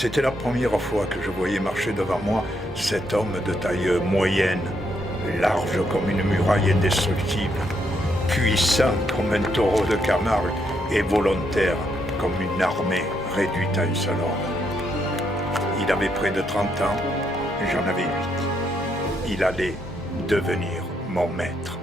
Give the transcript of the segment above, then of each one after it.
C'était la première fois que je voyais marcher devant moi cet homme de taille moyenne, large comme une muraille indestructible, puissant comme un taureau de Camargue et volontaire comme une armée réduite à un seul homme. Il avait près de 30 ans, j'en avais 8. Il allait devenir mon maître.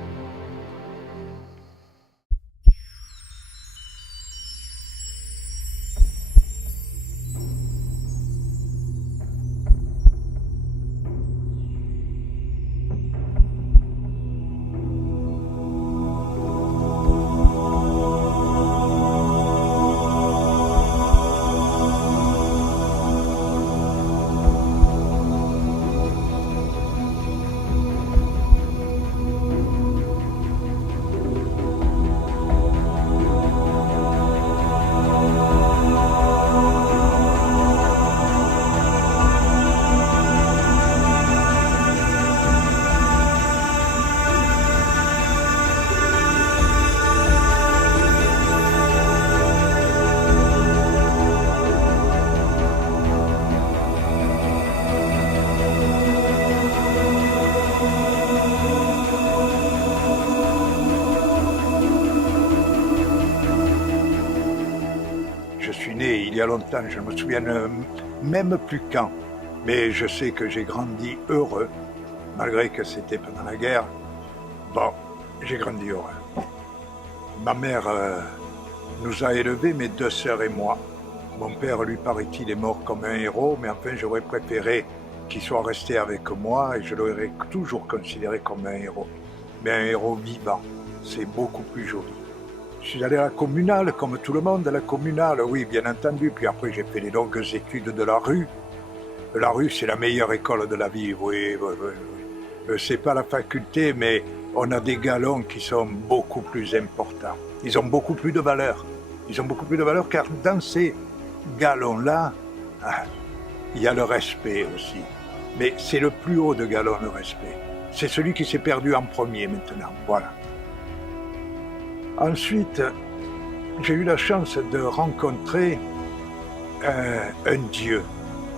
Je suis né il y a longtemps, je ne me souviens même plus quand, mais je sais que j'ai grandi heureux, malgré que c'était pendant la guerre. Bon, j'ai grandi heureux. Ma mère nous a élevés, mes 2 sœurs et moi. Mon père, lui, paraît-il, est mort comme un héros, mais enfin, j'aurais préféré qu'il soit resté avec moi et je l'aurais toujours considéré comme un héros. Mais un héros vivant, c'est beaucoup plus joli. Je suis allé à la communale, comme tout le monde, à la communale, oui, bien entendu. Puis après, j'ai fait les longues études de la rue. La rue, c'est la meilleure école de la vie, oui. C'est pas la faculté, mais on a des galons qui sont beaucoup plus importants. Ils ont beaucoup plus de valeur. Ils ont beaucoup plus de valeur car dans ces galons-là, il y a le respect aussi. Mais c'est le plus haut de galon, le respect. C'est celui qui s'est perdu en premier maintenant, voilà. Ensuite, j'ai eu la chance de rencontrer un dieu,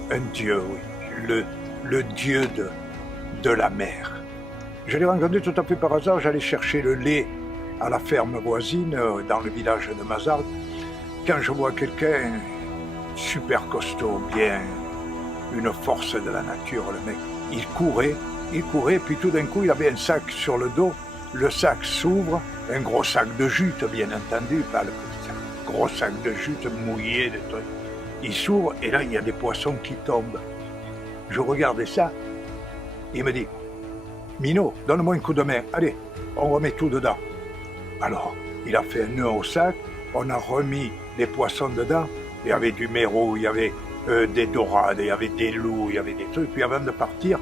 oui, le dieu de la mer. Je l'ai rencontré tout à fait par hasard, j'allais chercher le lait à la ferme voisine, dans le village de Mazargues. Quand je vois quelqu'un super costaud, bien, une force de la nature, le mec, il courait, puis tout d'un coup, il avait un sac sur le dos. Le sac s'ouvre, un gros sac de jute, bien entendu, pas le petit sac, gros sac de jute mouillé, des trucs. Il s'ouvre et là, il y a des poissons qui tombent. Je regardais ça, il me dit « Minot, donne-moi un coup de main, allez, on remet tout dedans. » Alors, il a fait un nœud au sac, on a remis les poissons dedans, il y avait du mérou, il y avait des dorades, il y avait des loups, il y avait des trucs. Puis avant de partir,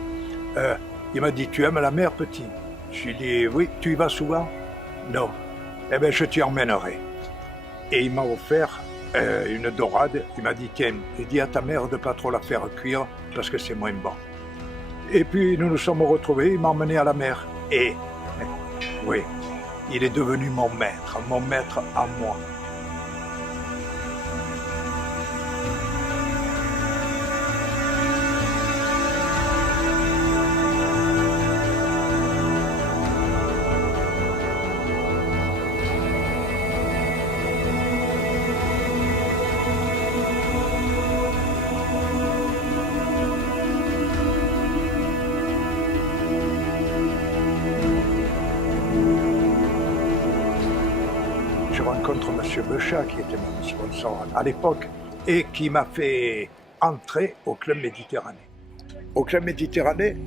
il m'a dit « Tu aimes la mer, petit ?» Je lui ai dit « Oui, tu y vas souvent ?»« Non. » « Eh bien, je t'y emmènerai. » Et il m'a offert une dorade. Il m'a dit « Tiens, dis à ta mère de ne pas trop la faire cuire parce que c'est moins bon. » Et puis, nous nous sommes retrouvés. Il m'a emmené à la mer. Et, oui, il est devenu mon maître à moi. Je rencontre M. Beuchat, qui était mon sponsor à l'époque, et qui m'a fait entrer au Club Méditerranée. Au Club Méditerranée,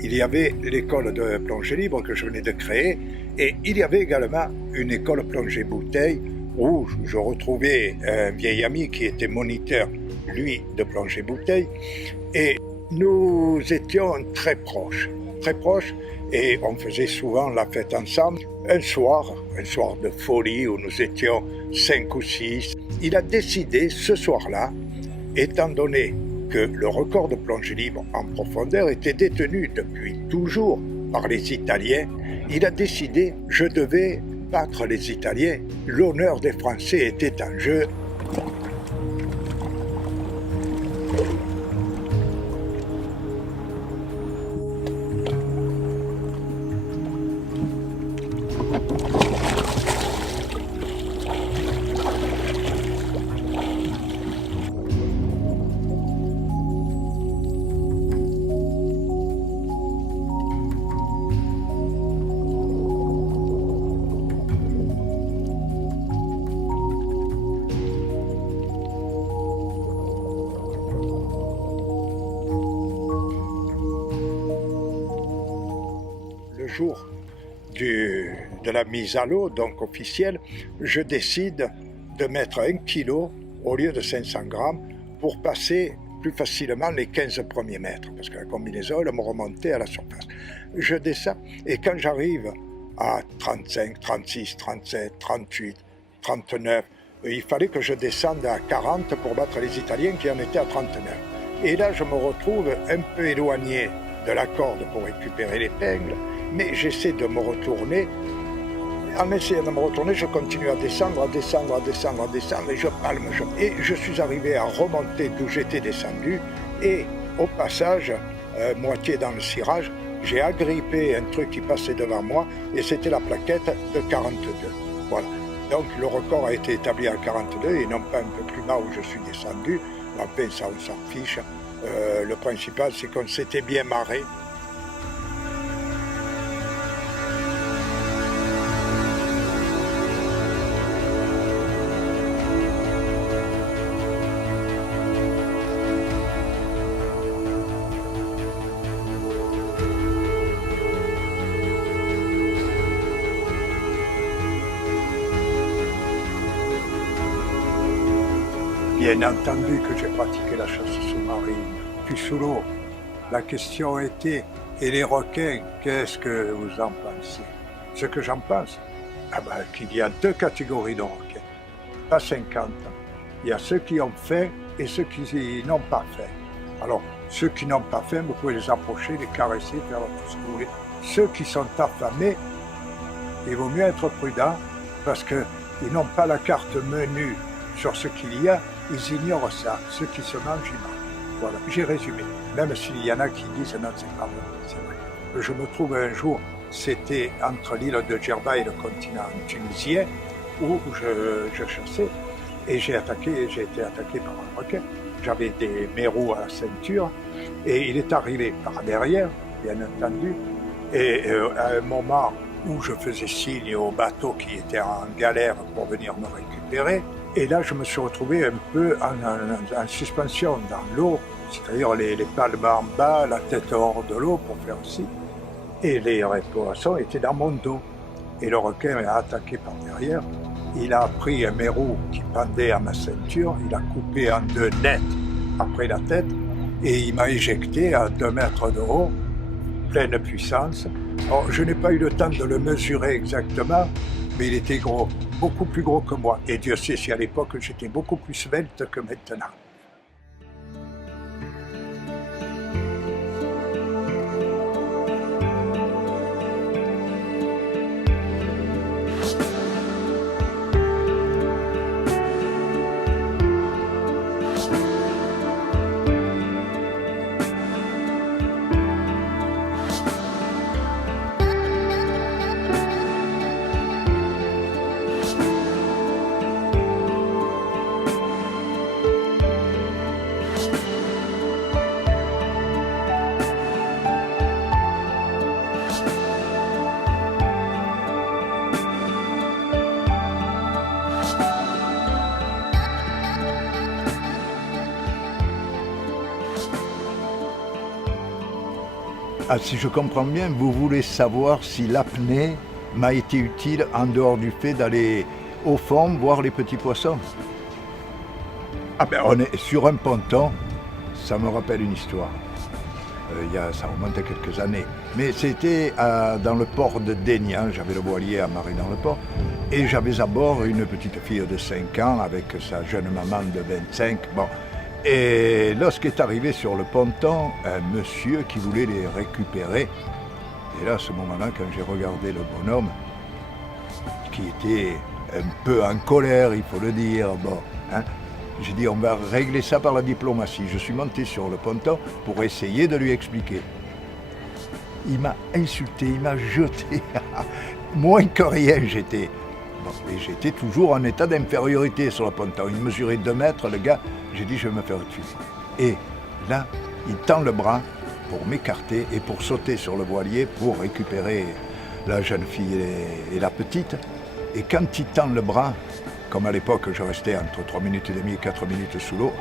il y avait l'école de plongée libre que je venais de créer, et il y avait également une école plongée bouteille, où je retrouvais un vieil ami qui était moniteur, lui, de plongée bouteille, et nous étions très proches, et on faisait souvent la fête ensemble. Un soir de folie où nous étions 5 ou 6, il a décidé ce soir-là, étant donné que le record de plongée libre en profondeur était détenu depuis toujours par les Italiens, il a décidé que je devais battre les Italiens. L'honneur des Français était en jeu. le jour de la mise à l'eau, donc officielle, je décide de mettre 1 kilo au lieu de 500 grammes pour passer plus facilement les 15 premiers mètres, parce que la combinaison, elle me remontait à la surface. Je descends, et quand j'arrive à 35, 36, 37, 38, 39, il fallait que je descende à 40 pour battre les Italiens qui en étaient à 39. Et là, je me retrouve un peu éloigné de la corde pour récupérer l'épingle, mais j'essaie de me retourner. En essayant de me retourner, je continue à descendre, et je palme, et je suis arrivé à remonter d'où j'étais descendu, et au passage, moitié dans le cirage, j'ai agrippé un truc qui passait devant moi, et c'était la plaquette de 42. Voilà. Donc le record a été établi à 42, et non pas un peu plus bas où je suis descendu. Enfin, ça, on s'en fiche. Le principal, c'est qu'on s'était bien marré. Bien entendu que j'ai pratiqué la chasse sous-marine. Puis sous l'eau, la question était, et les requins, qu'est-ce que vous en pensez? Ce que j'en pense, qu'il y a 2 catégories de requins, pas 50. Il y a ceux qui ont faim et ceux qui n'ont pas faim. Alors, ceux qui n'ont pas faim, vous pouvez les approcher, les caresser, faire tout ce que vous voulez. Ceux qui sont affamés, il vaut mieux être prudent parce qu'ils n'ont pas la carte menu sur ce qu'il y a, ils ignorent ça. Ceux qui se mangent, ils mangent. Voilà, j'ai résumé. Même s'il y en a qui disent non, c'est pas vrai, c'est vrai. Je me trouve un jour, c'était entre l'île de Djerba et le continent tunisien, où je chassais, et j'ai été attaqué par un requin. J'avais des mérous à la ceinture, et il est arrivé par derrière, bien entendu, et à un moment où je faisais signe au bateau qui était en galère pour venir me récupérer, et là, je me suis retrouvé un peu en suspension dans l'eau, c'est-à-dire les palmes en bas, la tête hors de l'eau pour faire aussi. Et les poissons étaient dans mon dos. Et le requin m'a attaqué par derrière. Il a pris un mérou qui pendait à ma ceinture, il a coupé en 2 net après la tête, et il m'a éjecté à 2 mètres de haut, pleine puissance. Alors, je n'ai pas eu le temps de le mesurer exactement, mais il était gros, beaucoup plus gros que moi. Et Dieu sait si à l'époque j'étais beaucoup plus svelte que maintenant. Ah, si je comprends bien, vous voulez savoir si l'apnée m'a été utile en dehors du fait d'aller au fond voir les petits poissons. On est sur un ponton, ça me rappelle une histoire. Ça remonte à quelques années. Mais c'était dans le port de Daignan, j'avais le voilier amarré dans le port, et j'avais à bord une petite fille de 5 ans avec sa jeune maman de 25. Bon. Et lorsqu'est arrivé sur le ponton un monsieur qui voulait les récupérer, et là, à ce moment-là, quand j'ai regardé le bonhomme, qui était un peu en colère, il faut le dire, j'ai dit, on va régler ça par la diplomatie. Je suis monté sur le ponton pour essayer de lui expliquer. Il m'a insulté, il m'a jeté, moins que rien j'étais. Et j'étais toujours en état d'infériorité sur le ponton. Il mesurait 2 mètres, le gars. J'ai dit, je vais me faire tuer. Et là, il tend le bras pour m'écarter et pour sauter sur le voilier pour récupérer la jeune fille et la petite. Et quand il tend le bras, comme à l'époque, je restais entre 3 minutes et demie et 4 minutes sous l'eau,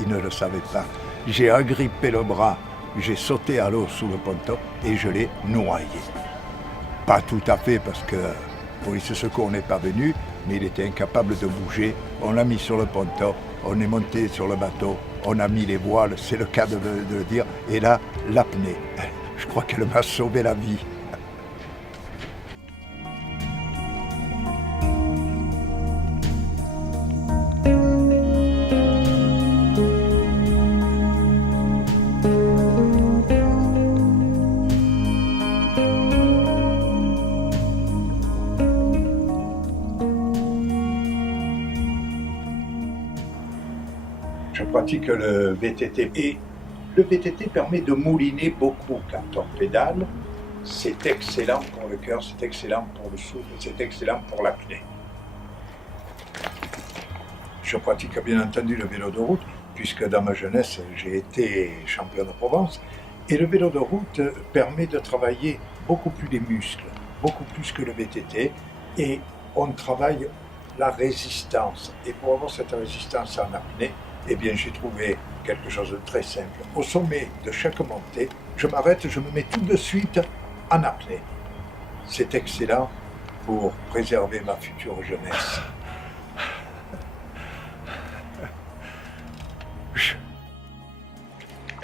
il ne le savait pas. J'ai agrippé le bras j'ai sauté à l'eau sous le ponton et je l'ai noyé. Pas tout à fait parce que police secours n'est pas venu, mais il était incapable de bouger. On l'a mis sur le ponton, on est monté sur le bateau, on a mis les voiles, c'est le cas de le dire, et là, l'apnée. Je crois qu'elle m'a sauvé la vie. Je pratique le VTT et le VTT permet de mouliner beaucoup quand on pédale. C'est excellent pour le cœur, c'est excellent pour le souffle, c'est excellent pour l'apnée. Je pratique bien entendu le vélo de route puisque dans ma jeunesse j'ai été champion de Provence et le vélo de route permet de travailler beaucoup plus les muscles, beaucoup plus que le VTT et on travaille la résistance. Et pour avoir cette résistance en apnée, eh bien, j'ai trouvé quelque chose de très simple. Au sommet de chaque montée, je m'arrête, je me mets tout de suite en apnée. C'est excellent pour préserver ma future jeunesse.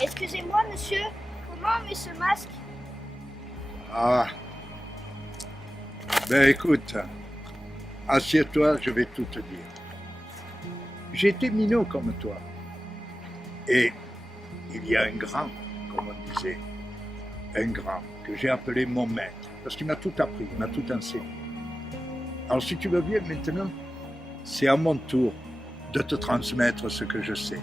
Excusez-moi, monsieur, comment on met ce masque? Ah, ben écoute, assieds-toi, je vais tout te dire. J'étais minot comme toi. Et il y a un grand, comme on disait, un grand, que j'ai appelé mon maître, parce qu'il m'a tout appris, il m'a tout enseigné. Alors si tu veux bien maintenant, c'est à mon tour de te transmettre ce que je sais.